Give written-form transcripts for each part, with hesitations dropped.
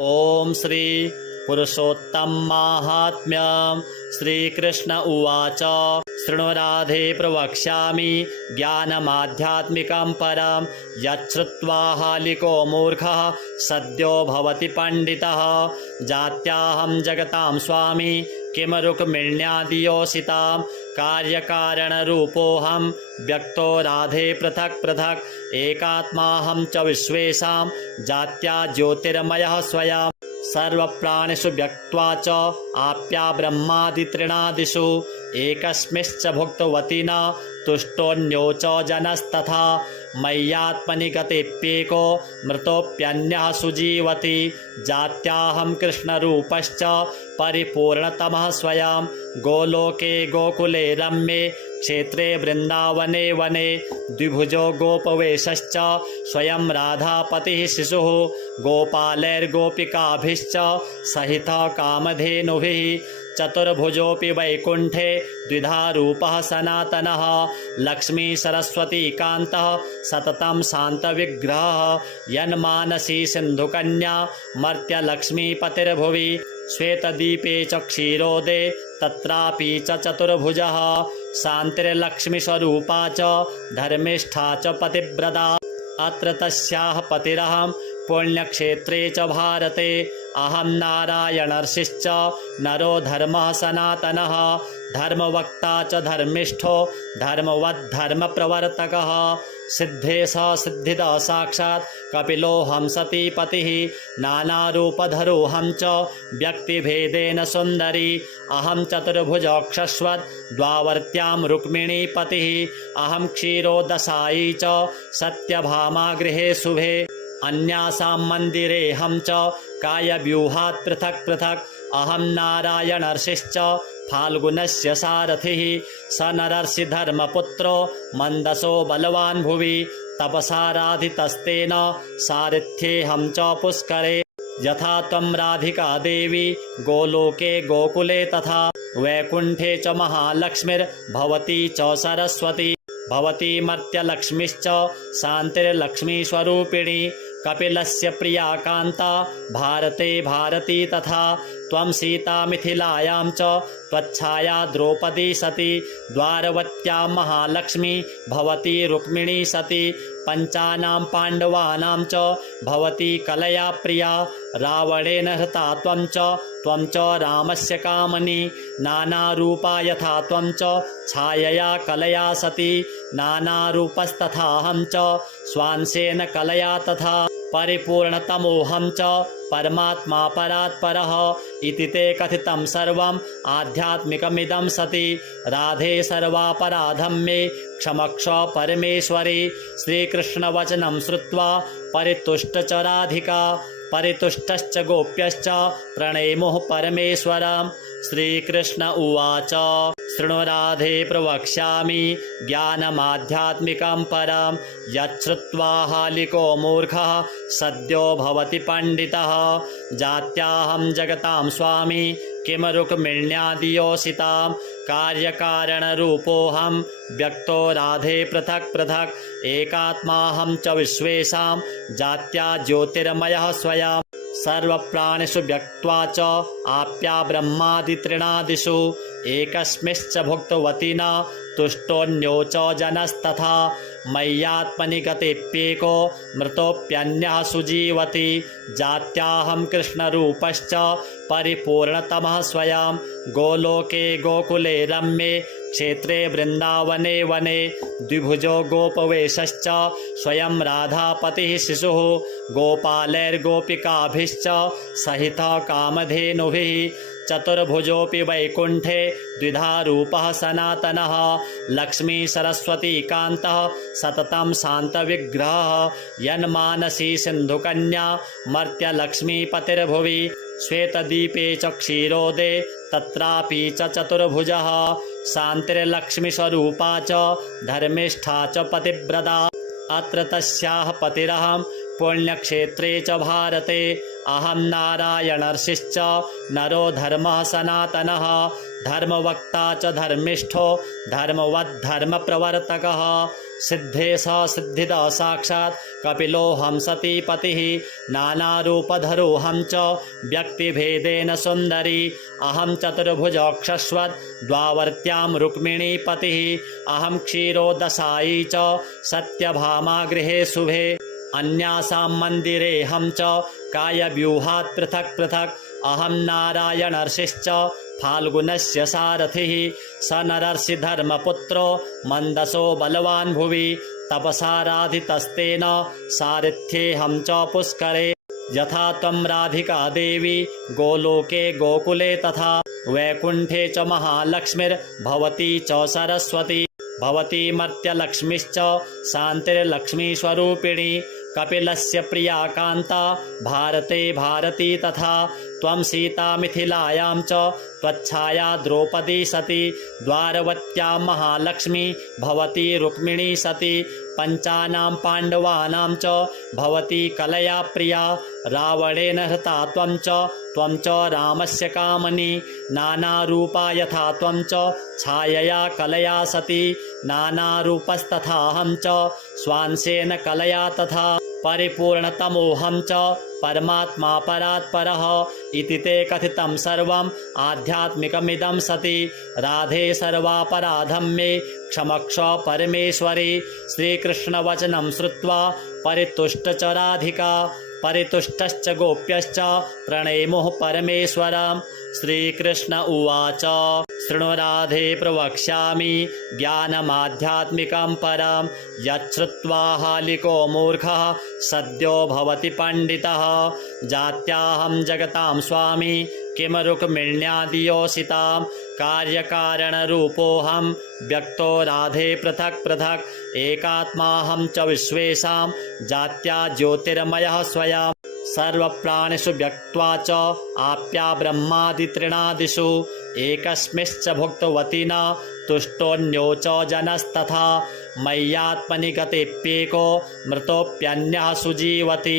ओम श्री पुरुषोत्तम माहात्म्यं श्रीकृष्ण उवाच। शृणु राधे प्रवक्ष्यामि ज्ञानमाध्यात्मिकं परं यच्छ्रुत्वा हालिको मूर्खः सद्यो भवति पंडितः। जात्याहं जगतां स्वामी किम रुक्मिण्यादियोषितां कार्यकारणरूपोऽहं व्यक्तो राधे पृथक् पृथक् एकात्माहं च विश्वेषां जात्या ज्योतिर्मयः स्वयं सर्वप्राणिषु व्यक्त्वा च आप्या ब्रह्मादित्रिणादिषु एकस्मिश्च भुक्तवती न तुष्टोऽन्यो च जनस्तथा मय्यात्मनि गतेऽप्येको मृतोऽप्यन्यः सुजीवति जात्याहं कृष्णरूपश्च परिपूर्णतमः स्वयं गोलोके गोकुले रम्ये क्षेत्रे वृन्दावने वने द्विभुजो गोपवेशश्च स्वयं राधापतिः शिशुः गोपालैर्गोपिकाभिश्च सहितः कामधेनुभिः चतुर्भुजोऽपि वैकुण्ठे द्विधा रूपः सनातनः लक्ष्मी सरस्वती कान्तः सततं शान्तविग्रहः यन्मानसी सिन्धुकन्या मर्त्यलक्ष्मीपतिर्भुवि श्वेतदीपे च क्षीरोदे तत्रापि च चतुर्भुजः शान्तिर्लक्ष्मीस्वरूपा च धर्मिष्ठा च पतिव्रता अत्र तस्याः पतिरहं पुण्यक्षेत्रे च भारते अहं नारायणर्षिश्च नरो धर्मः सनातनः धर्मवक्ता च धर्मिष्ठो धर्मवद्धर्मप्रवर्तकः सिद्धेशः सिद्धिदः साक्षात् कपिलोऽहं सतीपतिः नानारूपधरोऽहं च व्यक्तिभेदेन सुन्दरी अहं चतुर्भुजोक्षस्वत् द्वावर्त्यां रुक्मिणीपतिः अहं क्षीरोदशायी च सत्यभामा गृहे शुभे अन्यासां मन्दिरेऽहं च कायव्यूहात् पृथक् पृथक् अहं नारायणर्षिश्च फाल्गुनस्य सारथिः स नरर्षि धर्मपुत्रो मन्दसो बलवान् भुवि तपसाराधितस्तेन सारथ्येऽहं च पुष्करे यथा त्वं राधिका देवी गोलोके गोकुले तथा वैकुण्ठे च महालक्ष्मीर्भवती च सरस्वती भवती मर्त्यलक्ष्मीश्च शान्तिर्लक्ष्मीस्वरूपिणी कपिलस्य प्रिया कान्ता भारते भारती तथा त्वं सीता मिथिलायां च त्वच्छाया द्रौपदी सती द्वारवत्यां महालक्ष्मी भवती रुक्मिणी सती पञ्चानां पाण्डवानां च भवती कलया प्रिया रावणेन हता त्वं च रामस्य कामनी नानारूपा यथा त्वं च छायया कलया सती नानारूपस्तथाहं च स्वांशेन कलया तथा परिपूर्णतमोऽहं च परमात्मा परात्परः इति ते कथितं सर्वम् आध्यात्मिकमिदं सति राधे सर्वापराधं मे क्षमक्ष परमेश्वरी श्रीकृष्णवचनं श्रुत्वा परितुष्ट च राधिका परितुष्टश्च गोप्यश्च प्रणेमुः परमेश्वरम् श्रीकृष्ण उवाच शृणु राधे प्रवक्ष्यामि ज्ञानमाध्यात्मिकं परं यच्छ्रुत्वा हालिको मूर्खः सद्यो भवति पंडितः जात्याहं जगतां स्वामी किम रुक्मिण्यादियोषितां कार्यकारणरूपोऽहं व्यक्तो राधे पृथक् पृथक् एकात्माहं च विश्वेषां जात्या ज्योतिर्मयः स्वयं सर्वप्राणिषु व्यक्त्वा च आप्या ब्रह्मादित्रिणादिषु एकस्मिश्च भुक्तवती न तुष्टोऽन्यो च जनस्तथा मय्यात्मनि गतेऽप्येको मृतोऽप्यन्यः सुजीवति जात्याहं कृष्णरूपश्च परिपूर्णतमः स्वयं गोलोके गोकुले रम्ये क्षेत्रे वृन्दावने वने द्विभुजो गोपवेशश्च स्वयं राधापतिः शिशुः गोपालैर्गोपिकाभिश्च सहितः कामधेनुभिः चतुर्भुजोऽपि वैकुण्ठे द्विधा रूपः सनातनः लक्ष्मी सरस्वती कान्तः सततं शान्तविग्रहः यन्मानसी सिन्धुकन्या मर्त्यलक्ष्मीपतिर्भुवि श्वेतदीपे च क्षीरोदे तत्रापि च चतुर्भुजः शान्तिर्लक्ष्मीस्वरूपा च धर्मिष्ठा च पतिव्रता अत्र तस्याः पतिरहं पुण्यक्षेत्रे च भारते अहं नारायणर्षिश्च नरो धर्मः सनातनः धर्मवक्ता च धर्मिष्ठो धर्मवद्धर्मप्रवर्तकः सिद्धे स सिद्धिदा साक्षात् कपिलोऽहं सतीपतिः नानारूपधरोऽहं च व्यक्तिभेदेन सुन्दरी अहं चतुर्भुजोक्षस्वत् द्वावर्त्यां रुक्मिणीपतिः अहं क्षीरोदशायी च सत्यभामा गृहे शुभे अन्यासां मन्दिरेऽहं च कायव्यूहात् पृथक् पृथक् अहं नारायणर्षिश्च फाल्गुनस्य सारथिः स नरर्षि धर्मपुत्रो मन्दसो बलवान् भुवि तपसाराधितस्तेन सारथ्येऽहं च पुष्करे यथा त्वं राधिका देवी गोलोके गोकुले तथा वैकुण्ठे च महालक्ष्मीर्भवती च सरस्वती भवती मर्त्यलक्ष्मीश्च शान्तिर्लक्ष्मीस्वरूपिणी कपिलस्य प्रिया कान्ता भारते भारती तथा त्वं सीता मिथिलायां च त्वच्छाया द्रौपदी सती द्वारवत्यां महालक्ष्मी भवती रुक्मिणी सती पञ्चानां पाण्डवानां च भवती कलया प्रिया रावणेन हता त्वं च रामस्य कामनी नानारूपा यथा त्वं च छायया कलया सती नानारूपस्तथाहं च स्वांशेन कलया तथा परिपूर्णतमोऽहं च परमात्मा परात् परः इति ते कथितं सर्वम् आध्यात्मिकमिदं सति राधे सर्वापराधं मे क्षमक्ष परमेश्वरी श्रीकृष्णवचनं श्रुत्वा परितुष्ट च राधिका परितुष्टश्च गोप्यश्च प्रणेमुः परमेश्वरम् श्रीकृष्ण उवाच शृणु राधे प्रवक्ष्यामि ज्ञानमाध्यात्मिकं परं यच्छ्रुत्वा हालिको मूर्खः सद्यो भवति पण्डितः जात्याहं जगतां स्वामी किं रुक्मिण्यादियोषितां कार्यकारणरूपोऽहं व्यक्तो राधे पृथक् पृथक् एकात्माहं च विश्वेषां जात्या ज्योतिर्मयः स्वयं सर्वप्राणिषु व्यक्त्वा च आप्या ब्रह्मादितृणादिषु एकस्मिश्च भुक्तवती न तुष्टोऽन्यो च जनस्तथा मय्यात्मनि गतेऽप्येको मृतोऽप्यन्यः सुजीवति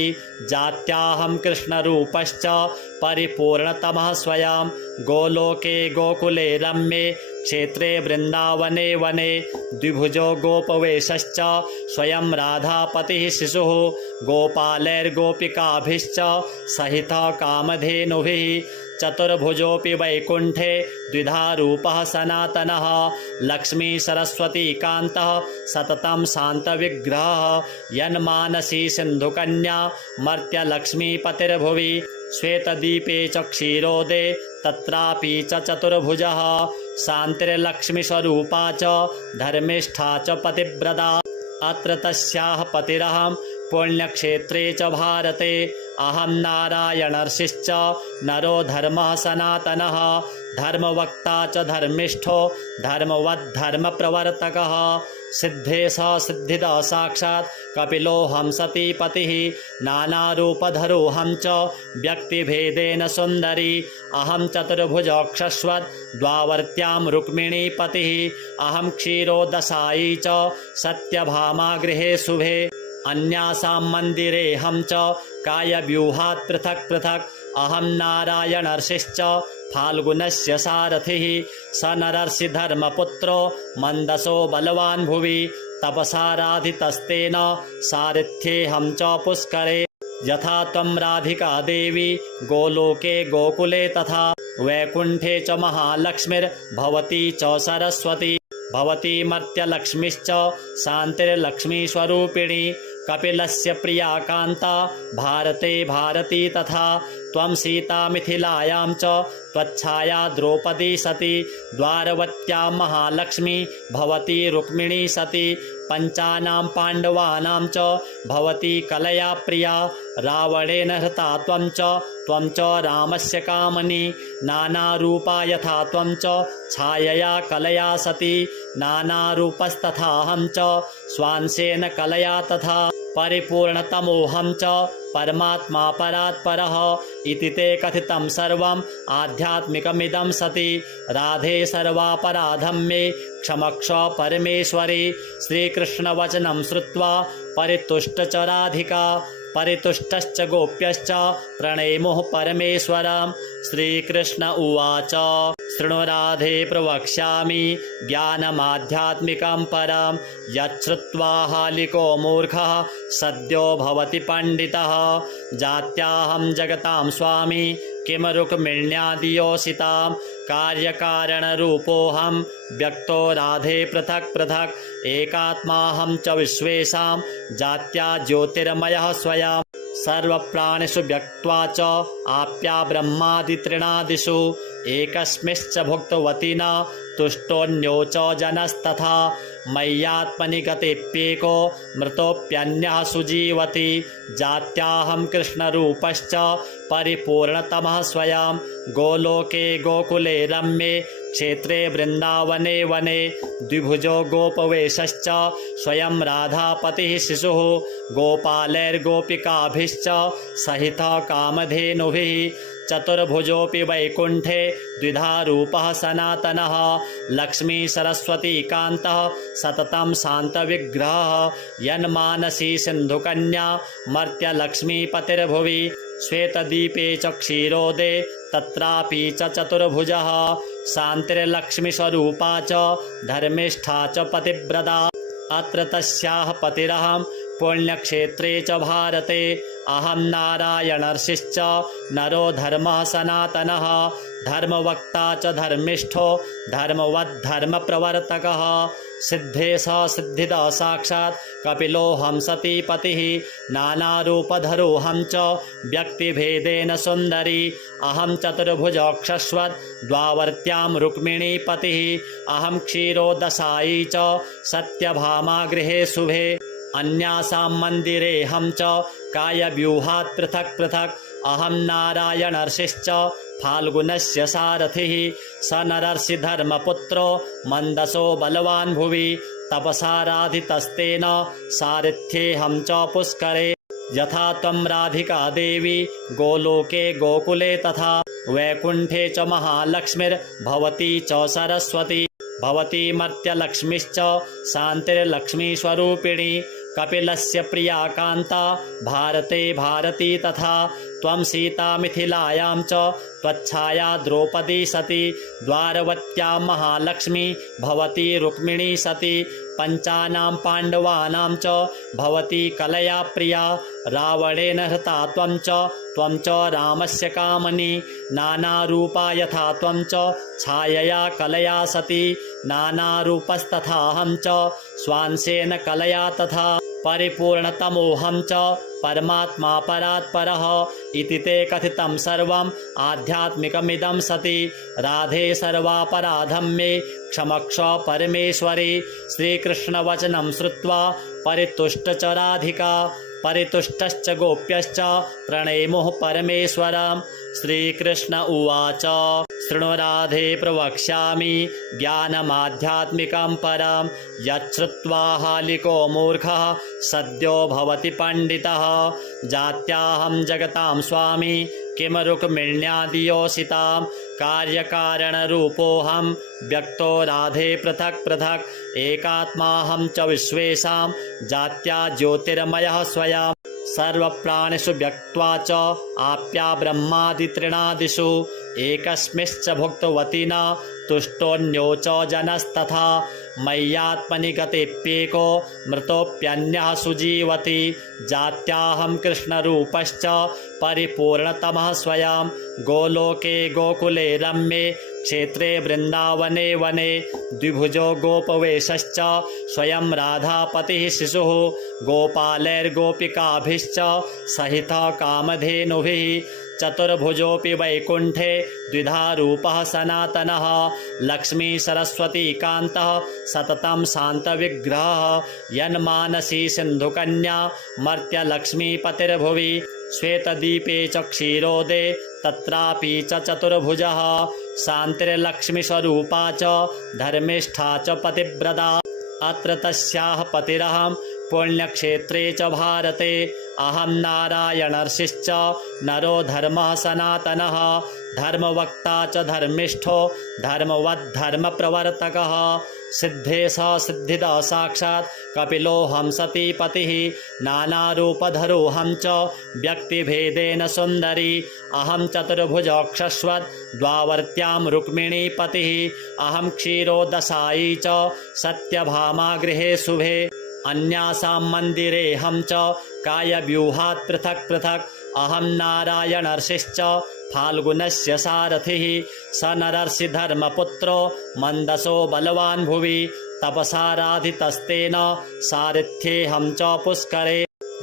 जात्याहं कृष्णरूपश्च परिपूर्णतमः स्वयं गोलोके गोकुले रम्ये क्षेत्रे वृन्दावने वने द्विभुजो गोपवेशश्च स्वयं राधापतिः शिशुः गोपालैर्गोपिकाभिश्च सहितः कामधेनुभिः चतुर्भुजोऽपि वैकुण्ठे द्विधा रूपः सनातनः लक्ष्मी सरस्वती कान्तः सततं शान्तविग्रहः यन्मानसी सिन्धुकन्या मर्त्यलक्ष्मीपतिर्भुवि श्वेतदीपे च क्षीरोदे तत्रापि च चतुर्भुजः शान्तिर्लक्ष्मीस्वरूपा च धर्मिष्ठा च पतिव्रता अत्र तस्याः पतिरहं पुण्यक्षेत्रे च भारते अहं नारायणर्षिश्च नरो धर्मः सनातनः धर्मवक्ता च धर्मिष्ठो धर्मवद्धर्मप्रवर्तकः सिद्धे स सिद्धिदा साक्षात् कपिलोऽहं सतीपतिः नानारूपधरोऽहं च व्यक्तिभेदेन सुन्दरी अहं चतुर्भुजोक्षस्वत् द्वावर्त्यां रुक्मिणीपतिः अहं क्षीरोदशायी च सत्यभामा गृहे शुभे अन्यासां मन्दिरेऽहं च कायव्यूहात् पृथक् पृथक् अहं नारायणर्षिश्च फाल्गुनस्य सारथिः स नरर्षि धर्मपुत्रो मन्दसो बलवान् भुवि तपसाराधितस्तेन सारथ्येऽहं च पुष्करे यथा त्वं राधिका देवी गोलोके गोकुले तथा वैकुण्ठे च महालक्ष्मीर्भवती च सरस्वती भवती मर्त्यलक्ष्मीश्च शान्तिर्लक्ष्मीस्वरूपिणी कपिलस्य प्रिया कान्ता भारते भारती तथा त्वं सीता मिथिलायां च त्वच्छाया द्रौपदी सती द्वारवत्यां महालक्ष्मी भवती रुक्मिणी सती पञ्चानां पाण्डवानां च भवती कलया प्रिया रावणेन हता त्वं च रामस्य कामनी नानारूपा यथा त्वं च छायया कलया सती नानारूपस्तथाहं च स्वांशेन कलया तथा परिपूर्णतमोऽहं च परमात्मा परात् परः इति ते कथितं सर्वम् आध्यात्मिकमिदं सति राधे सर्वापराधं मे क्षमक्ष परमेश्वरी श्रीकृष्णवचनं श्रुत्वा परितुष्ट च राधिका परितुष्टश्च गोप्यश्च प्रणेमुः परमेश्वरं श्रीकृष्ण उवाच शृणु राधे प्रवक्ष्यामि ज्ञानमाध्यात्मिकं परं यच्छ्रुत्वा हालिको मूर्खः सद्यो भवति पण्डितः जात्याहं जगतां स्वामी किम रुक्मिण्यादियोषितां कार्यकारणरूपोऽहं व्यक्तो राधे पृथक् पृथक् एकात्माहं च विश्वेषां जात्या ज्योतिर्मयः स्वयं सर्वप्राणिषु व्यक्त्वा च आप्या ब्रह्मादित्रिणादिषु एकस्मिश्च भुक्तवती न तुष्टोऽन्यो च जनस्तथा मय्यात्मनि गतेऽप्येको मृतोऽप्यन्यः सुजीवति जात्याहं कृष्णरूपश्च परिपूर्णतमः स्वयं गोलोके गोकुले रम्ये क्षेत्रे वृन्दावने वने द्विभुजो गोपवेशश्च स्वयं राधापतिः शिशुः गोपालैर्गोपिकाभिश्च सहितः कामधेनुभिः चतुर्भुजोऽपि वैकुण्ठे द्विधा रूपः सनातनः लक्ष्मी सरस्वती कान्तः सततं शान्तविग्रहः यन्मानसी सिन्धुकन्या मर्त्यलक्ष्मीपतिर्भुवि श्वेतदीपे च क्षीरोदे तत्रापि च चतुर्भुजः शान्तिर्लक्ष्मीस्वरूपा च धर्मिष्ठा च पतिव्रता अत्र तस्याः पतिरहं पुण्यक्षेत्रे च भारते अहं नारायणर्षिश्च नरो धर्मः सनातनः धर्मवक्ता च धर्मिष्ठो धर्मवद्धर्मप्रवर्तकः सिद्धेशः सिद्धिदः साक्षात् कपिलोऽहं सतीपतिः नानारूपधरोऽहं च व्यक्तिभेदेन सुन्दरी अहं चतुर्भुजोक्षस्वत् द्वावर्त्यां रुक्मिणीपतिः अहं क्षीरोदशायी च सत्यभामा गृहे शुभे अन्यासां मन्दिरेऽहं च कायव्यूहात् पृथक् पृथक् अहं नारायणर्षिश्च फाल्गुनस्य सारथिः स नरर्षि धर्मपुत्रो मन्दसो बलवान् भुवि तपसाराधितस्तेन सारथ्येऽहं च पुष्करे यथा त्वं राधिका देवी गोलोके गोकुले तथा वैकुण्ठे च महालक्ष्मीर्भवती च सरस्वती भवती मर्त्यलक्ष्मीश्च शान्तिर्लक्ष्मीस्वरूपिणी कपिलस्य प्रिया कान्ता भारते भारती तथा त्वं सीता मिथिलायां च त्वच्छाया द्रौपदी सती द्वारवत्यां महालक्ष्मी भवती रुक्मिणी सती पञ्चानां पाण्डवानां च भवती कलया प्रिया रावणेन हता त्वं च रामस्य कामनी नानारूपा यथा त्वं च छायया कलया सती नानारूपस्तथाहं च स्वांशेन कलया तथा परिपूर्णतमोऽहं च परमात्मा परात् परः इति ते कथितं सर्वम् आध्यात्मिकमिदं सति राधे सर्वापराधं मे क्षमक्ष परमेश्वरी श्रीकृष्णवचनं श्रुत्वा परितुष्ट च राधिका परितुष्टश्च गोप्यश्च प्रणेमुः परमेश्वरं श्रीकृष्ण उवाच शृणु राधे प्रवक्ष्यामि ज्ञानमाध्यात्मिकं परं यच्छ्रुत्वा हालिको मूर्खः सद्यो भवति पण्डितः जात्याहं जगतां स्वामी किम रुक्मिण्यादियोषितां कार्यकारणरूपोऽहं व्यक्तो राधे पृथक् पृथक् एकात्माहं च विश्वेषां जात्या ज्योतिर्मयः स्वयं सर्वप्राणिषु व्यक्त्वा च आप्या ब्रह्मादित्रिणादिषु एकस्मिश्च भुक्तवती न तुष्टोऽन्यो च जनस्तथा मय्यात्मनि गतेऽप्येको मृतोऽप्यन्यः सुजीवति जात्याहं कृष्णरूपश्च परिपूर्णतमः स्वयं गोलोके गोकुले रम्ये क्षेत्रे वृन्दावने वने द्विभुजो गोपवेशश्च स्वयं राधापतिः शिशुः गोपालैर्गोपिकाभिश्च सहितः कामधेनुभिः चतुर्भुजोऽपि वैकुण्ठे द्विधा रूपः सनातनः लक्ष्मी सरस्वती कान्तः सततं शान्तविग्रहः यन्मानसी सिन्धुकन्या मर्त्यलक्ष्मीपतिर्भुवि श्वेतदीपे च क्षीरोदे तत्रापि च चतुर्भुजः शान्तिर्लक्ष्मीस्वरूपा च धर्मिष्ठा च पतिव्रता अत्र तस्याः पतिरहं पुण्यक्षेत्रे च भारते अहं नारायणर्षिश्च नरो धर्मः सनातनः धर्मवक्ता च धर्मिष्ठो धर्मवद्धर्मप्रवर्तकः सिद्धेशः सिद्धिदः साक्षात् कपिलोऽहं सतीपतिः नानारूपधरोऽहं च व्यक्तिभेदेन सुन्दरी अहं चतुर्भुजोक्षस्वत् द्वावर्त्यां रुक्मिणीपतिः अहं क्षीरोदशायी च सत्यभामा गृहे शुभे अन्यासां मन्दिरेऽहं च कायव्यूहात् पृथक् पृथक् अहं नारायणर्षिश्च फाल्गुनस्य सारथिः स नरर्षि धर्मपुत्रो मन्दसो बलवान् भुवि तपसाराधितस्तेन सारथ्येऽहं च पुष्करे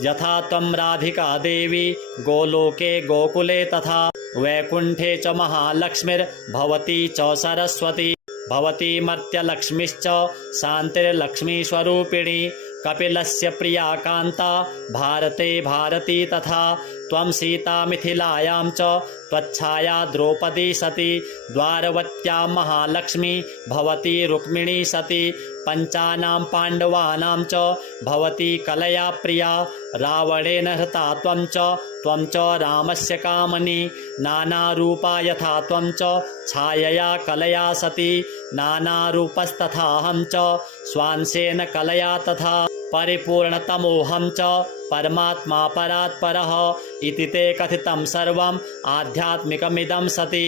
यथा त्वं राधिका देवी गोलोके गोकुले तथा वैकुण्ठे च महालक्ष्मीर्भवती च सरस्वती भवती मर्त्यलक्ष्मीश्च शान्तिर्लक्ष्मीस्वरूपिणी कपिलस्य प्रिया कान्ता भारते भारती तथा त्वं सीता मिथिलायां च त्वच्छाया द्रौपदी सती द्वारवत्यां महालक्ष्मी भवती रुक्मिणी सती पञ्चानां पाण्डवानां च भवती कलया प्रिया रावणेन हता त्वं च रामस्य कामनी नानारूपा यथा त्वं च छायया कलया सती नानारूपस्तथाहं च स्वांशेन कलया तथा परिपूर्णतमोऽहं च परमात्मा परात् परः इति ते कथितं सर्वम् आध्यात्मिकमिदं सति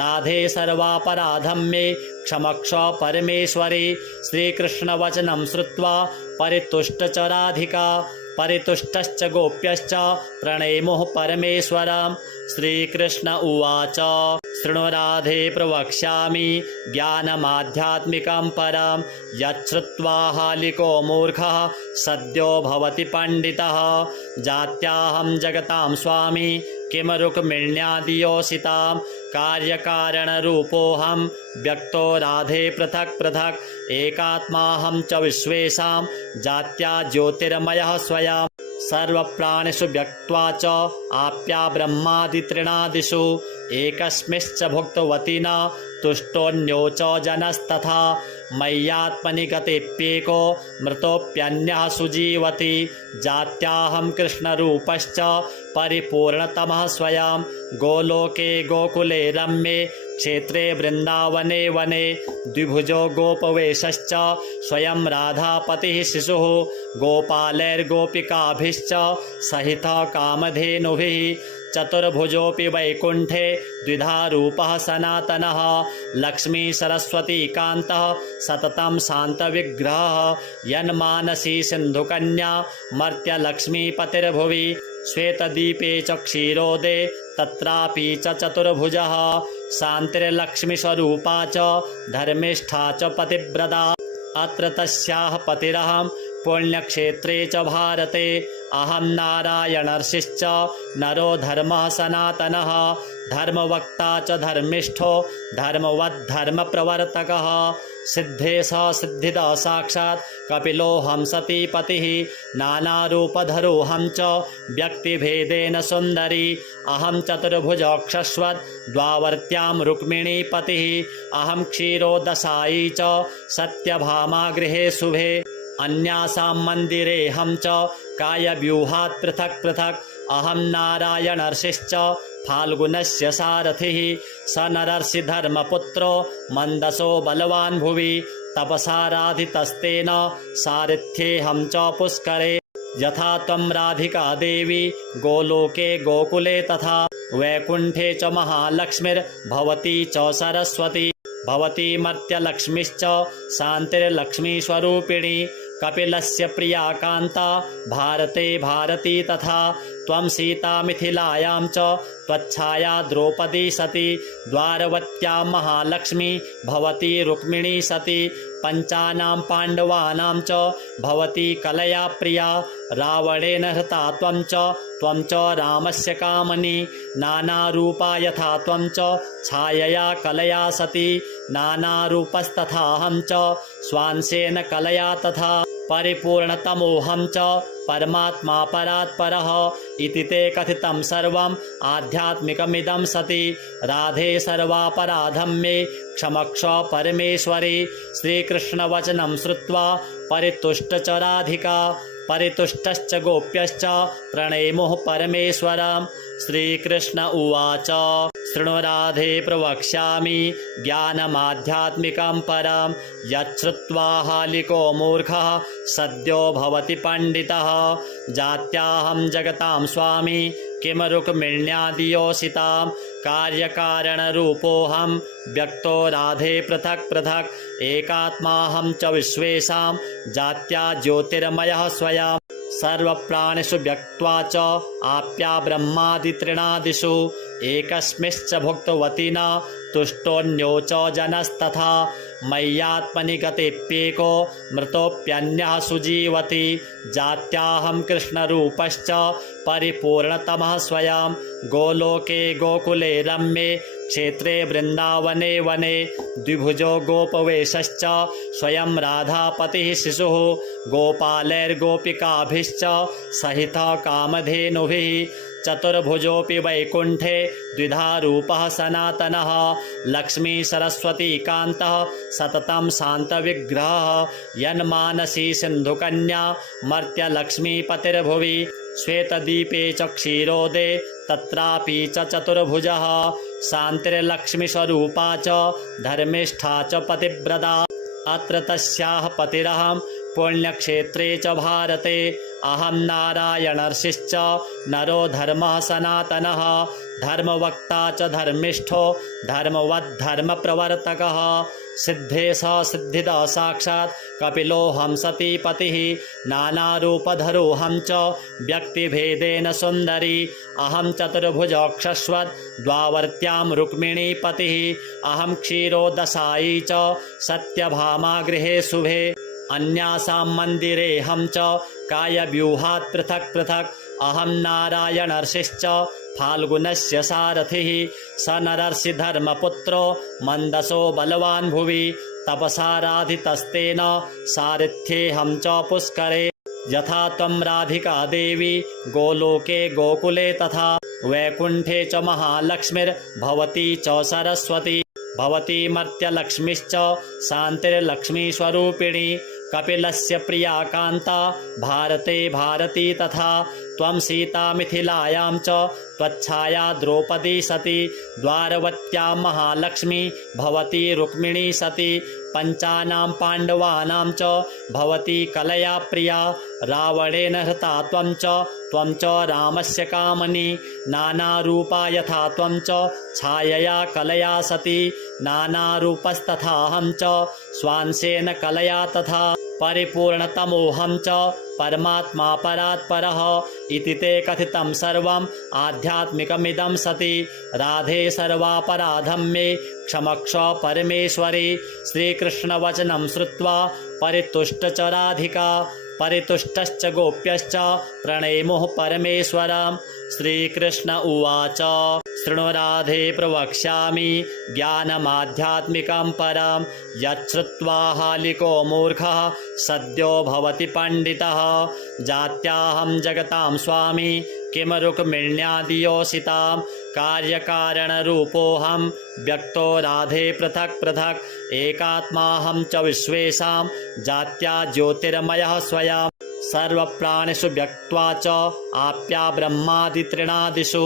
राधे सर्वापराधं मे क्षमक्ष परमेश्वरी श्रीकृष्णवचनं श्रुत्वा परितुष्ट च राधिका परितुष्टश्च गोप्यश्च प्रणेमुः परमेश्वरं श्रीकृष्ण उवाच शृणु राधे प्रवक्ष्यामि ज्ञानमाध्यात्मिकं परं यच्छ्रुत्वा हालिको मूर्खः सद्यो भवति पण्डितः जात्याहं जगतां स्वामी किं रुक्मिण्यादियोषितां कार्यकारणरूपोऽहं व्यक्तो राधे पृथक् पृथक् एकात्माहं च विश्वेषां जात्या ज्योतिर्मयः स्वयं सर्वप्राणिषु व्यक्त्वा च आप्या ब्रह्मादितृणादिषु एकस्मिंश्च भुक्तवती न तुष्टोऽन्यो च जनस्तथा मय्यात्मनि गतेऽप्येको मृतोऽप्यन्यः सुजीवति जात्याहं कृष्णरूपश्च परिपूर्णतमः स्वयं गोलोके गोकुले रम्ये क्षेत्रे वृन्दावने वने द्विभुजो गोपवेशश्च स्वयं राधापतिः शिशुः गोपालैर्गोपिकाभिश्च सहितः कामधेनुभिः चतुर्भुजोऽपि वैकुण्ठे द्विधा रूपः सनातनः लक्ष्मी सरस्वती कान्तः सततं शान्तविग्रहः यन्मानसी सिन्धुकन्या मर्त्यलक्ष्मीपतिर्भुवि श्वेतदीपे च क्षीरोदे तत्रापि च चतुर्भुजः शान्तिर्लक्ष्मीस्वरूपा च धर्मिष्ठा च पतिव्रता अत्र तस्याः पतिरहं पुण्यक्षेत्रे च भारते अहं नारायणर्षिश्च नरो धर्मः सनातनः धर्मवक्ता च धर्मिष्ठो धर्मवद्धर्मप्रवर्तकः सिद्धेशः सिद्धिदः साक्षात् कपिलोऽहं सतीपतिः नानारूपधरोऽहं च व्यक्तिभेदेन सुन्दरी अहं चतुर्भुजोक्षस्वत् द्वावर्त्यां रुक्मिणीपतिः अहं क्षीरोदशायी च सत्यभामा गृहे शुभे अन्यासां मन्दिरेऽहं च कायव्यूहात् पृथक् पृथक् अहं नारायणर्षिश्च फाल्गुनस्य सारथिः स नरर्षि धर्मपुत्रो मन्दसो बलवान् भुवि तपसाराधितस्तेन सारथ्येऽहं च पुष्करे यथा त्वं राधिका देवी गोलोके गोकुले तथा वैकुण्ठे च महालक्ष्मीर्भवती च सरस्वती भवती मर्त्यलक्ष्मीश्च शान्तिर्लक्ष्मीस्वरूपिणी कपिलस्य प्रिया कान्ता भारते भारती तथा त्वं सीता मिथिलायां च त्वच्छाया द्रौपदी सती द्वारवत्यां महालक्ष्मी भवती रुक्मिणी सती पञ्चानां पाण्डवानां च भवती कलया प्रिया रावणेन हता त्वं च रामस्य कामनी नानारूपा यथा त्वं च छायया कलया सती नानारूपस्तथाहं च स्वांशेन कलया तथा परिपूर्णतमोऽहं च परमात्मा परात् परः इति ते कथितं सर्वम् आध्यात्मिकमिदं सति राधे सर्वापराधं मे क्षमक्ष परमेश्वरी श्रीकृष्णवचनं श्रुत्वा परितुष्ट च राधिका परितुष्टश्च गोप्यश्च प्रणेमुः परमेश्वरं श्रीकृष्ण उवाच शृणु राधे प्रवक्ष्यामि ज्ञानमाध्यात्मिकं परं यच्छ्रुत्वा हालिको मूर्खः सद्यो भवति पण्डितः जात्याहं जगतां स्वामी किम रुक्मिण्यादियोषितां कार्यकारणरूपोऽहं व्यक्तो राधे पृथक् पृथक् एकात्माहं च विश्वेषां जात्या ज्योतिर्मयः स्वयं सर्वप्राणिषु व्यक्त्वा च आप्या ब्रह्मादितृणादिषु एकस्मिश्च भुक्तवती न तुष्टोऽन्यो च जनस्तथा मय्यात्मनि गतेऽप्येको मृतोऽप्यन्यः सुजीवति जात्याहं कृष्णरूपश्च परिपूर्णतमः स्वयं गोलोके गोकुले रम्ये क्षेत्रे वृन्दावने वने द्विभुजो गोपवेशश्च स्वयं राधापतिः शिशुः गोपालैर्गोपिकाभिश्च सहितः कामधेनुभिः चतुर्भुजोऽपि वैकुण्ठे द्विधा रूपः सनातनः लक्ष्मी सरस्वती कान्तः सततं शान्तविग्रहः यन्मानसी सिन्धुकन्या मर्त्यलक्ष्मीपतिर्भुवि श्वेतदीपे च क्षीरोदे तत्रापि च चतुर्भुजः शान्तिर्लक्ष्मीस्वरूपा च धर्मिष्ठा च पतिव्रता अत्र तस्याः पतिरहं पुण्यक्षेत्रे च भारते अहं नारायणर्षिश्च नरो धर्मः सनातनः धर्मवक्ता च धर्मिष्ठो धर्मवद्धर्मप्रवर्तकः सिद्धेश सिद्धिदः साक्षात् कपिलोऽहं सतीपतिः नानारूपधरोऽहं च व्यक्तिभेदेन सुन्दरी अहं चतुर्भुजोक्षस्वत् द्वावर्त्यां रुक्मिणीपतिः अहं क्षीरोदशायी च सत्यभामा गृहे शुभे अन्यासां मन्दिरेऽहं च कायव्यूहात् पृथक् पृथक् अहं नारायणर्षिश्च फाल्गुनस्य सारथिः स नरर्षि धर्मपुत्रो मन्दसो बलवान् भुवि तपसाराधितस्तेन सारथ्येऽहं च पुष्करे यथा त्वं राधिका देवी गोलोके गोकुले तथा वैकुण्ठे च महालक्ष्मीर्भवती च सरस्वती भवती मर्त्यलक्ष्मीश्च शान्तिर्लक्ष्मीस्वरूपिणी कपिलस्य प्रिया कान्ता भारते भारती तथा त्वं सीता मिथिलायां च त्वच्छाया द्रौपदी सती द्वारवत्यां महालक्ष्मी भवती रुक्मिणी सती पञ्चानां पाण्डवानां च भवती कलया प्रिया रावणेन हता त्वं च रामस्य कामनी नानारूपा यथा त्वं च छायया कलया सती नानारूपस्तथाहं च स्वांशेन कलया तथा परिपूर्णतमोऽहं च परमात्मा परात् परः इति ते कथितं सर्वम् आध्यात्मिकमिदं सति राधे सर्वापराधं मे क्षमक्ष परमेश्वरी श्रीकृष्णवचनं श्रुत्वा परितुष्ट च राधिका परितुष्टश्च गोप्यश्च प्रणेमुः परमेश्वरं श्रीकृष्ण उवाच शृणु राधे प्रवक्ष्यामि ज्ञानमाध्यात्मिकं परं यच्छ्रुत्वा हालिको मूर्खः सद्यो भवति पण्डितः जात्याहं जगतां स्वामी किम रुक्मिण्यादियोषितां कार्यकारणरूपोऽहं व्यक्तो राधे पृथक् पृथक् एकात्माहं च विश्वेषां जात्या ज्योतिर्मयः स्वयं सर्वप्राणिषु व्यक्त्वा च आप्या ब्रह्मादितृणादिषु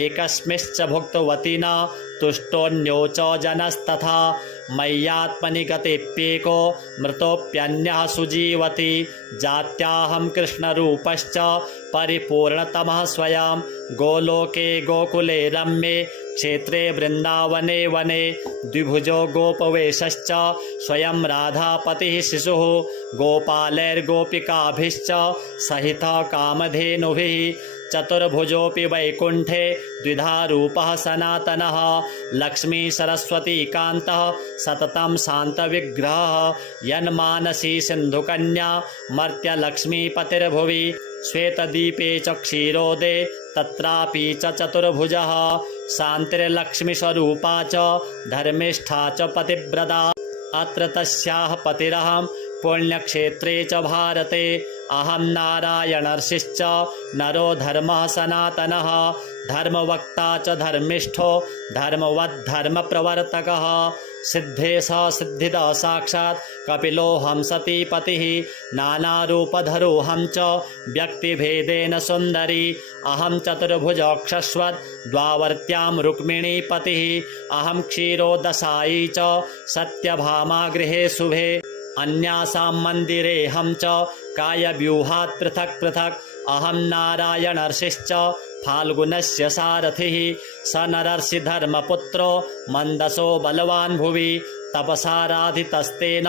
एकस्मिश्च भुक्तवती न तुष्टोऽन्यो च जनस्तथा मय्यात्मनि गतेऽप्येको मृतोऽप्यन्यः सुजीवति जात्याहं कृष्णरूपश्च परिपूर्णतमः स्वयं गोलोके गोकुले रम्ये क्षेत्रे वृन्दावने वने द्विभुजो गोपवेशश्च स्वयं राधापतिः शिशुः गोपालैर्गोपिकाभिश्च सहितः कामधेनुभिः चतुर्भुजोऽपि वैकुण्ठे द्विधा रूपः सनातनः लक्ष्मी सरस्वती कान्तः सततं शान्तविग्रहः यन्मानसी सिन्धुकन्या मर्त्यलक्ष्मीपतिर्भुवि श्वेतदीपे च क्षीरोदे तत्रापि च चतुर्भुजः शान्तिर्लक्ष्मीस्वरूपा च धर्मिष्ठा च पतिव्रता अत्र तस्याः पतिरहं पुण्यक्षेत्रे च भारते अहं नारायणर्षिश्च नरो धर्मः सनातनः धर्मवक्ता च धर्मिष्ठो धर्मवद्धर्मप्रवर्तकः सिद्धेश सिद्धिदः साक्षात् कपिलोऽहं सतीपतिः नानारूपधरोऽहं च व्यक्तिभेदेन सुन्दरी अहं चतुर्भुजोक्षस्वत् द्वावर्त्यां रुक्मिणीपतिः अहं क्षीरोदशायी च सत्यभामा गृहे शुभे अन्यासां मन्दिरेऽहं च कायव्यूहात् पृथक् पृथक् अहं नारायणर्षिश्च फाल्गुनस्य सारथिः स नरर्षि धर्मपुत्रो मन्दसो बलवान् भुवि तपसाराधितस्तेन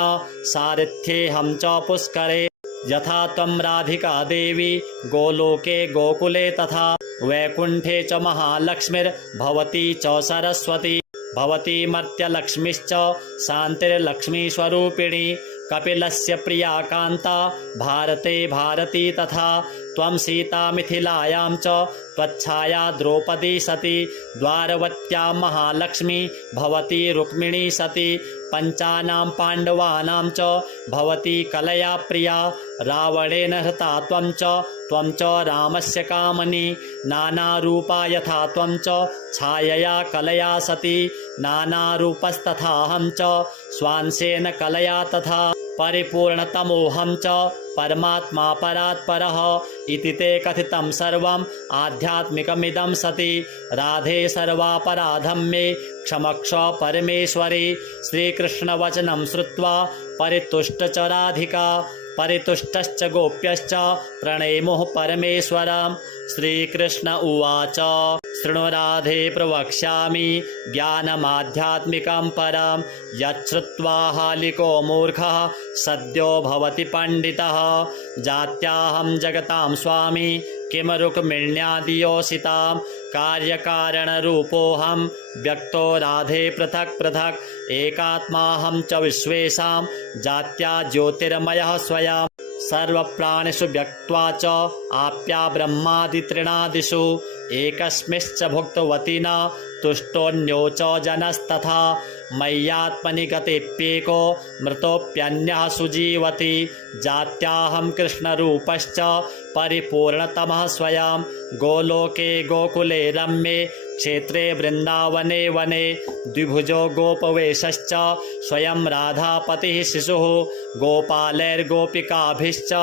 सारथ्येऽहं च पुष्करे यथा त्वं राधिका देवी गोलोके गोकुले तथा वैकुण्ठे च महालक्ष्मीर्भवती च सरस्वती भवती मर्त्यलक्ष्मीश्च शान्तिर्लक्ष्मीस्वरूपिणी कपिलस्य प्रिया कान्ता भारते भारती तथा त्वं सीता मिथिलायां च त्वच्छाया द्रौपदी सती द्वारवत्यां महालक्ष्मी भवती रुक्मिणी सती पञ्चानां पाण्डवानां च भवती कलया प्रिया रावणेन हता त्वं च रामस्य कामनी नानारूपा यथा त्वं च छायया कलया सती नानारूपस्तथाहं च स्वांशेन कलया तथा परिपूर्णतमोऽहं च परमात्मा परात् परः इति ते कथितं सर्वम् आध्यात्मिकमिदं सति राधे सर्वापराधं मे क्षमक्ष परमेश्वरी श्रीकृष्णवचनं श्रुत्वा परितुष्ट च राधिका परितुष्टश्च गोप्यश्च प्रणेमुः परमेश्वरं श्रीकृष्ण उवाच शृणु राधे प्रवक्ष्यामि ज्ञानमाध्यात्मिकं परं यच्छ्रुत्वा हालिको मूर्खः सद्यो भवति पण्डितः जात्याहं जगतां स्वामी किं रुक्मिण्यादियोषितां कार्यकारणरूपोऽहं व्यक्तो राधे पृथक् पृथक् एकात्माहं च विश्वेषां जात्या ज्योतिर्मयः स्वयं सर्वप्राणिषु व्यक्त्वा च आप्या ब्रह्मादितृणादिषु एकस्मिश्च भुक्तवती न तुष्टोऽन्यो च जनस्तथा मय्यात्मनि गतेऽप्येको मृतोऽप्यन्यः सुजीवति जात्याहं कृष्णरूपश्च परिपूर्णतमः स्वयं गोलोके गोकुले रम्ये क्षेत्रे वृन्दावने वने द्विभुजो गोपवेशश्च स्वयं राधापतिः शिशुः गोपालैर्गोपिकाभिश्च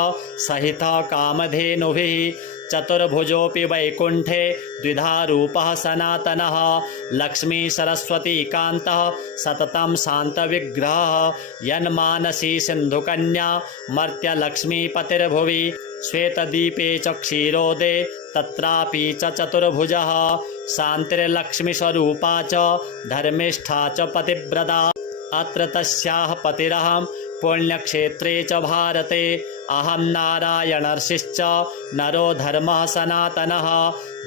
सहितः कामधेनुभिः चतुर्भुजोऽपि वैकुण्ठे द्विधा रूपः सनातनः लक्ष्मी सरस्वती कान्तः सततं शान्तविग्रहः यन्मानसी सिन्धुकन्या मर्त्यलक्ष्मीपतिर्भुवि श्वेतदीपे च क्षीरोदे तत्रापि च चतुर्भुजः शान्तिर्लक्ष्मीस्वरूपा च धर्मिष्ठा च पतिव्रता अत्र तस्याः पतिरहं पुण्यक्षेत्रे च भारते अहं नारायणर्षिश्च नरो धर्मः सनातनः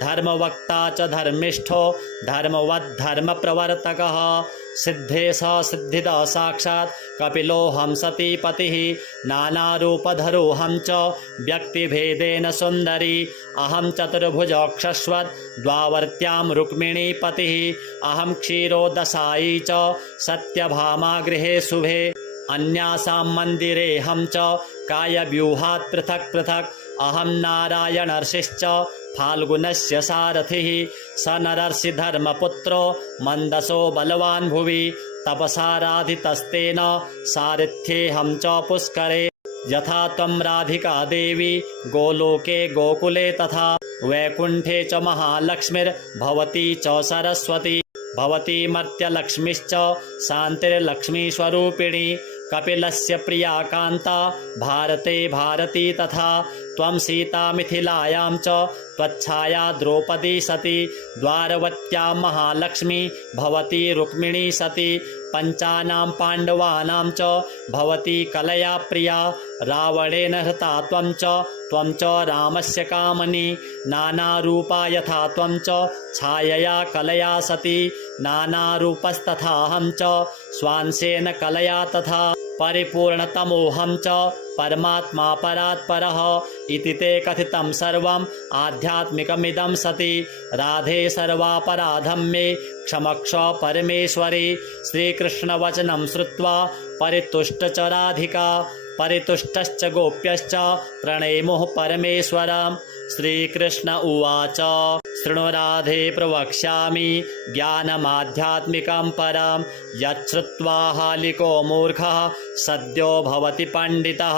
धर्मवक्ता च धर्मिष्ठो धर्मवद्धर्मप्रवर्तकः सिद्धेश सिद्धिदः साक्षात् कपिलोऽहं सतीपतिः नानारूपधरोऽहं च व्यक्तिभेदेन सुन्दरी अहं चतुर्भुजोक्षस्वत् द्वावर्त्यां रुक्मिणीपतिः अहं क्षीरोदशायी च सत्यभामा गृहे शुभे अन्यासां मन्दिरेऽहं च कायव्यूहात् पृथक् पृथक् अहं नारायणर्षिश्च फाल्गुनस्य सारथिः स नरर्षि धर्मपुत्रो मन्दसो बलवान् भुवि तपसाराधितस्तेन सारथ्येऽहं च पुष्करे यथा त्वं राधिका देवी गोलोके गोकुले तथा वैकुण्ठे च महालक्ष्मीर्भवती च सरस्वती भवती मर्त्यलक्ष्मीश्च शान्तिर्लक्ष्मीस्वरूपिणी कपिलस्य प्रिया कान्ता भारते भारती तथा त्वं सीता मिथिलायां च त्वच्छाया द्रौपदी सती द्वारवत्यां महालक्ष्मी भवती रुक्मिणी सती पञ्चानां पाण्डवानां च भवती कलया प्रिया रावणेन हता त्वं च रामस्य कामनी नानारूपा यथा त्वं च छायया कलया सती नानारूपस्तथाहं च स्वांशेन कलया तथा परिपूर्णतमोऽहं च परमात्मा परात् परः इति ते कथितं सर्वम् आध्यात्मिकमिदं सति राधे सर्वापराधं मे क्षमक्ष परमेश्वरी श्रीकृष्णवचनं श्रुत्वा परितुष्ट च राधिका परितुष्टश्च गोप्यश्च प्रणेमुः परमेश्वरं श्रीकृष्ण उवाच शृणु राधे प्रवक्ष्यामि ज्ञानमाध्यात्मिकं परं यच्छ्रुत्वा हालिको मूर्खः सद्यो भवति पंडितः।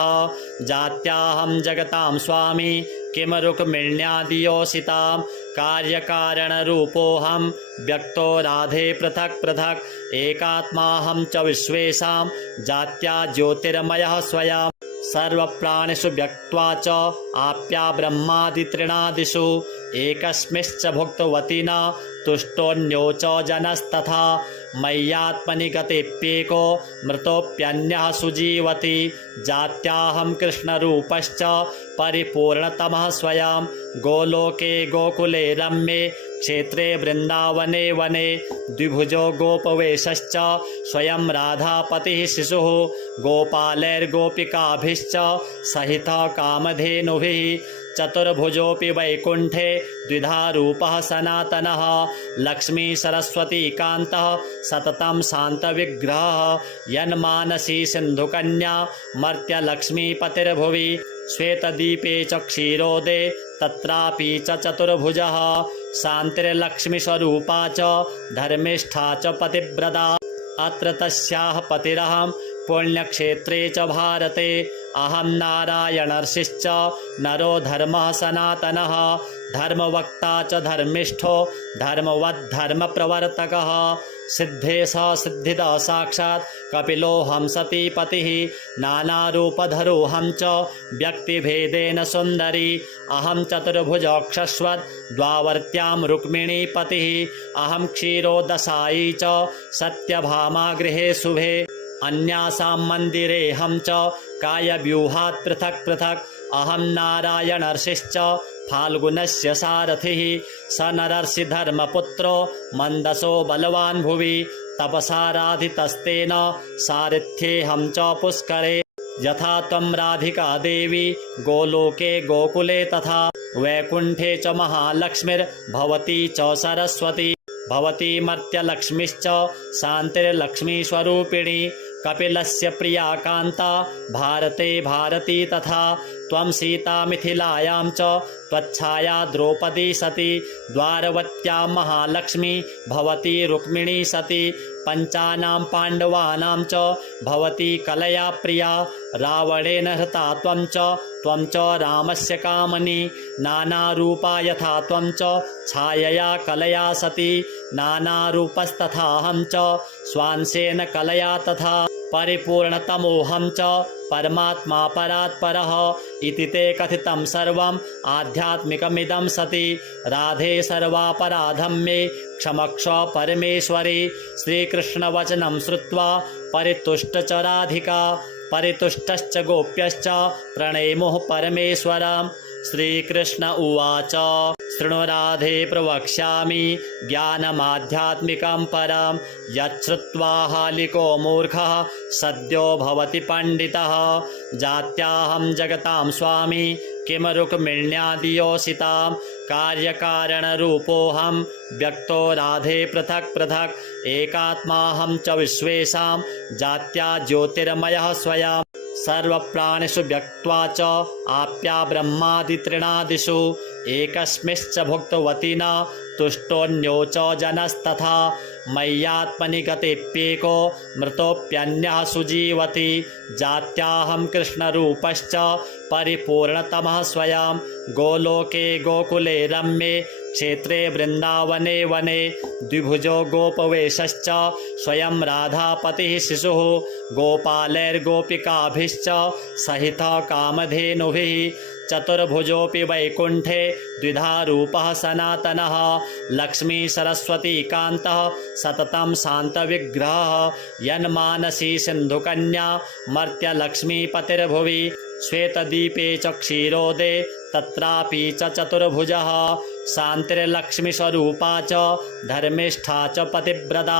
जात्याहं जगतां स्वामी किम रुक्मिण्यादियोषितां कार्यकारणरूपोऽहं व्यक्तो राधे पृथक् पृथक् एकात्माहं च विश्वेषां जात्या ज्योतिर्मयः स्वयं सर्वप्राणिषु व्यक्त्वा च आप्या ब्रह्मादितृणादिषु एकस्मिश्च भुक्तवती न तुष्टोऽन्यो च जनस्तथा मय्यात्मनि गतेऽप्येको मृतोऽप्यन्यः सुजीवति जात्याहं कृष्णरूपश्च परिपूर्णतमः स्वयं गोलोके गोकुले रम्ये क्षेत्रे वृन्दावने वने द्विभुजो गोपवेशश्च स्वयं राधापतिः शिशुः गोपालैर्गोपिकाभिश्च सहितः कामधेनुभिः चतुर्भुजोऽपि वैकुण्ठे द्विधा रूपः सनातनः लक्ष्मी सरस्वती कान्तः सततं शान्तविग्रहः यन्मानसी सिन्धुकन्या मर्त्यलक्ष्मीपतिर्भुवि श्वेतदीपे च क्षीरोदे तत्रापि च चतुर्भुजः शान्तिर्लक्ष्मीस्वरूपा च धर्मिष्ठा च पतिव्रता अत्र तस्याः पतिरहं पुण्यक्षेत्रे च भारते अहं नारायणर्षिश्च नरो धर्मः सनातनः धर्मवक्ता च धर्मिष्ठो धर्मवद्धर्मप्रवर्तकः सिद्धेश सिद्धिदः साक्षात् कपिलोऽहं सतीपतिः नानारूपधरोऽहं च व्यक्तिभेदेन सुन्दरी अहं चतुर्भुजोक्षस्वत् द्वावर्त्यां रुक्मिणीपतिः अहं क्षीरोदशायी च सत्यभामा गृहे शुभे अन्यासां मन्दिरेऽहं च कायव्यूहात् पृथक् पृथक् अहं नारायणर्षिश्च फाल्गुनस्य सारथिः स नरर्षि धर्मपुत्रो मन्दसो बलवान् भुवि तपसाराधितस्तेन सारथ्येऽहं च पुष्करे यथा त्वं राधिका देवी गोलोके गोकुले तथा वैकुण्ठे च महालक्ष्मीर्भवती च सरस्वती भवती मर्त्यलक्ष्मीश्च शान्तिर्लक्ष्मीस्वरूपिणी कपिलस्य प्रिया कान्ता भारते भारती तथा त्वं सीता मिथिलायां च त्वच्छाया द्रौपदी सती द्वारवत्यां महालक्ष्मी भवती रुक्मिणी सती पञ्चानां पाण्डवानां च भवती कलया प्रिया रावणेन हृता त्वं च रामस्य कामनी नानारूपा यथा त्वं च छायया कलया सती नानारूपस्तथाहं च स्वांशेन कलया तथा परिपूर्णतमोऽहं च परमात्मा परात्परः इति ते कथितं सर्वम् आध्यात्मिकमिदं सति राधे सर्वापराधं मे क्षमक्ष परमेश्वरी श्रीकृष्णवचनं श्रुत्वा परितुष्ट च राधिका परितुष्टश्च गोप्यश्च प्रणेमुः परमेश्वरं श्रीकृष्ण उवाच शृणु राधे प्रवक्ष्यामि ज्ञानमाध्यात्मिकं परं यच्छ्रुत्वा हालिको मूर्खः सद्यो भवति पंडितः जात्याहं जगतां स्वामी किम रुक्मिण्यादियोषितां कार्यकारणरूपोऽहं व्यक्तो राधे पृथक् पृथक् एकात्माहं च विश्वेषां जात्या ज्योतिर्मयः स्वयं सर्वप्राणिषु व्यक्त्वा च आप्या ब्रह्मादितृणादिषु एकस्मिश्च भुक्तवती न तुष्टोऽन्यो च जनस्तथा मय्यात्मनि गतेऽप्येको मृतोऽप्यन्यः सुजीवति जात्याहं कृष्णरूपश्च परिपूर्णतमः स्वयं गोलोके गोकुले रम्ये क्षेत्रे वृन्दावने वने द्विभुजो गोपवेशश्च स्वयं राधापतिः शिशुः गोपालैर्गोपिकाभिश्च सहितः कामधेनुभिः चतुर्भुजोऽपि वैकुण्ठे द्विधा रूपः सनातनः लक्ष्मी सरस्वती कान्तः सततं शान्तविग्रहः यन्मानसी सिन्धुकन्या मर्त्यलक्ष्मीपतिर्भुवि श्वेतदीपे च क्षीरोदे तत्रापि च चतुर्भुजः शान्तिर्लक्ष्मीस्वरूपा च धर्मिष्ठा च पतिव्रता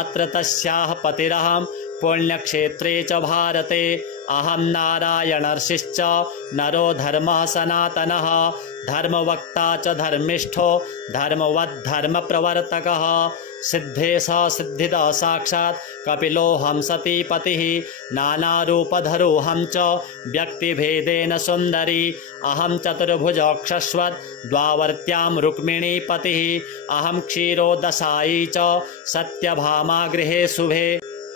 अत्र तस्याः पतिरहं पुण्यक्षेत्रे च भारते अहं नारायणर्षिश्च नरो धर्मः सनातनः धर्मवक्ता च धर्मिष्ठो धर्मवद्धर्मप्रवर्तकः सिद्धेश सिद्धिदः साक्षात् कपिलोऽहं सतीपतिः नानारूपधरोऽहं च व्यक्तिभेदेन सुन्दरी अहं चतुर्भुजोक्षस्वत् द्वावर्त्यां रुक्मिणीपतिः अहं क्षीरोदशायी च सत्यभामा गृहे शुभे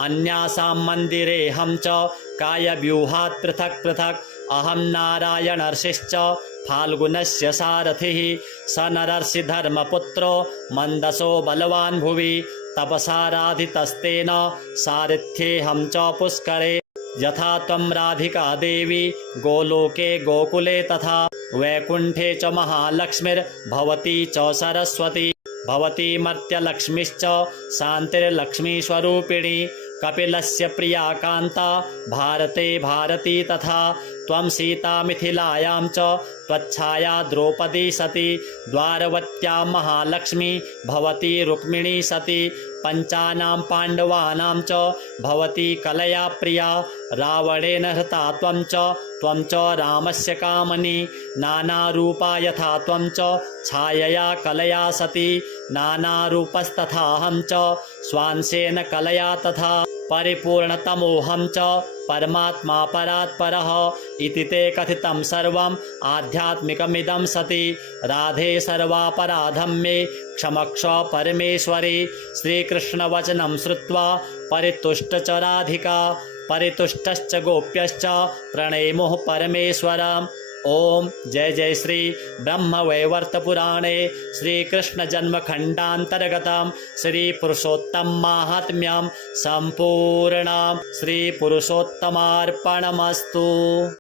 अन्यासां मन्दिरेऽहं च कायव्यूहात् पृथक् पृथक् अहं नारायणर्षिश्च फाल्गुनस्य सारथिः स नरर्षि धर्मपुत्रो मन्दसो बलवान् भुवि तपसाराधितस्तेन सारथ्येऽहं च पुष्करे यथा त्वं राधिका देवी गोलोके गोकुले तथा वैकुण्ठे च महालक्ष्मीर्भवती च सरस्वती भवती मर्त्यलक्ष्मीश्च शान्तिर्लक्ष्मीस्वरूपिणी कपिलस्य प्रिया कान्ता भारते भारती तथा त्वं सीता मिथिलायां च त्वच्छाया द्रौपदी सती द्वारवत्यां महालक्ष्मी भवती रुक्मिणी सती पञ्चानां पाण्डवानां च भवती कलया प्रिया रावणेन हता त्वं च रामस्य कामनी नानारूपा यथा त्वं च छायया कलया सती नानारूपस्तथाहं च स्वांशेन कलया तथा परिपूर्णतमोऽहं च परमात्मा परात्परः इति ते कथितं सर्वम् आध्यात्मिकमिदं सति राधे सर्वापराधं मे क्षमक्ष परमेश्वरी श्रीकृष्णवचनं श्रुत्वा परितुष्ट च राधिका परितुष्टश्च गोप्यश्च प्रणेमुः परमेश्वरम्। ओम जय जय श्री ब्रह्मवैवर्त पुराणे श्रीकृष्ण जन्म खंडांतर्गतम श्री पुरुषोत्तम माहात्म्यम संपूर्णम श्री पुरुषोत्तमार्पणमस्तु।